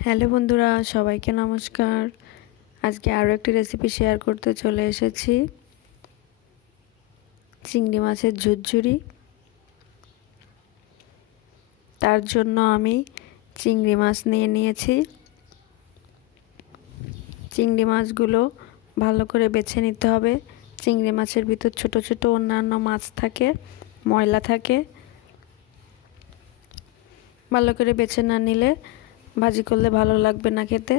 Hello বন্ধুরা, সবাইকে নমস্কার। আজকে আরও একটি রেসিপি শেয়ার করতে চলে এসেছি। চিংড়ি মাছের ঝুরঝুরি। তার জন্য আমি চিংড়ি মাছ নিয়ে নিয়েছি। চিংড়ি মাছগুলো ভালো করে বেছে নিতে হবে। চিংড়ি মাছের ভিতর ছোট ছোট অন্যান্য মাছ থাকে, ময়লা থাকে। ভালো করে বেছে না নিলে ভাজি করলে ভালো লাগবে না খেতে।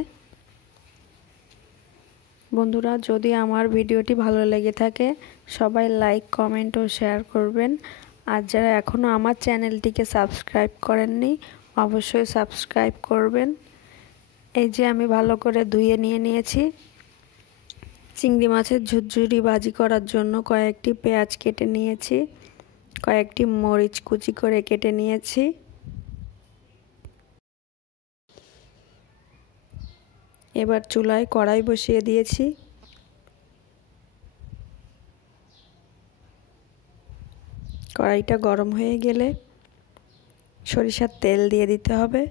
বন্ধুরা, যদি আমার ভিডিওটি ভালো লেগে থাকে সবাই লাইক, কমেন্ট ও শেয়ার করবেন। আর যারা এখনও আমার চ্যানেলটিকে সাবস্ক্রাইব করেননি অবশ্যই সাবস্ক্রাইব করবেন। এই যে আমি ভালো করে ধুয়ে নিয়েছি। চিংড়ি মাছের ঝুরঝুরি ভাজি করার জন্য কয়েকটি পেঁয়াজ কেটে নিয়েছি, কয়েকটি মরিচ কুচি করে কেটে নিয়েছি। এবার চুলায় কড়াই বসিয়ে দিয়েছি। কড়াইটা গরম হয়ে গেলে সরিষার তেল দিয়ে দিতে হবে।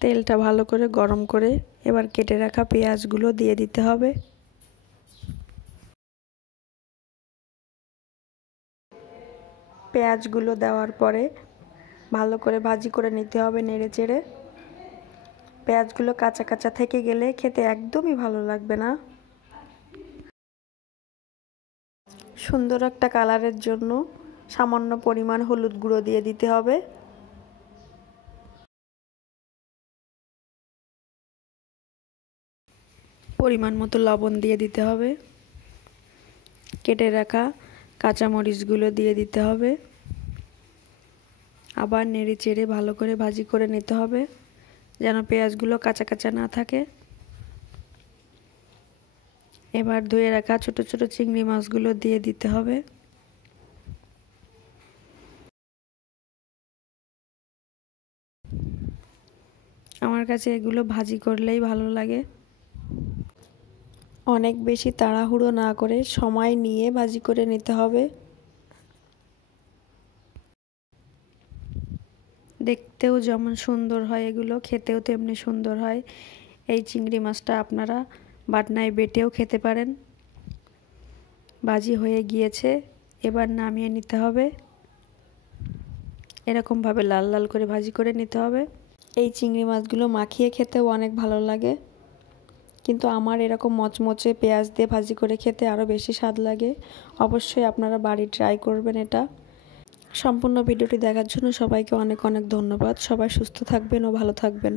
তেলটা ভালো করে গরম করে এবার কেটে রাখা পেঁয়াজগুলো দিয়ে দিতে হবে। পেঁয়াজগুলো দেওয়ার পরে ভালো করে ভাজি করে নিতে হবে নেড়ে চেড়ে। পেঁয়াজগুলো কাঁচা কাঁচা থেকে গেলে খেতে একদমই ভালো লাগবে না। সুন্দর একটা কালারের জন্য সামান্য পরিমাণ হলুদ গুঁড়ো দিয়ে দিতে হবে। পরিমাণ মতো লবণ দিয়ে দিতে হবে। কেটে রাখা কাঁচামরিচগুলো দিয়ে দিতে হবে। আবার নেড়ে চেড়ে ভালো করে ভাজি করে নিতে হবে যেন পেঁয়াজগুলো কাঁচা কাঁচা না থাকে। এবার ধুয়ে রাখা ছোট ছোট চিংড়ি মাছগুলো দিয়ে দিতে হবে। আমার কাছে এগুলো ভাজি করলেই ভালো লাগে। অনেক বেশি তাড়াহুড়ো না করে সময় নিয়ে ভাজি করে নিতে হবে। দেখতেও যেমন সুন্দর হয় এগুলো খেতেও তেমনি সুন্দর হয়। এই চিংড়ি মাছটা আপনারা বাটনায় বেটেও খেতে পারেন। ভাজি হয়ে গিয়েছে, এবার নামিয়ে নিতে হবে। এরকমভাবে লাল লাল করে ভাজি করে নিতে হবে। এই চিংড়ি মাছগুলো মাখিয়ে খেতেও অনেক ভালো লাগে, কিন্তু আমার এরকম মচমচে পেঁয়াজ দিয়ে ভাজি করে খেতে আরও বেশি স্বাদ লাগে। অবশ্যই আপনারা বাড়ি ট্রাই করবেন এটা। সম্পূর্ণ ভিডিওটি দেখার জন্য সবাইকে অনেক অনেক ধন্যবাদ। সবাই সুস্থ থাকবেন ও ভালো থাকবেন।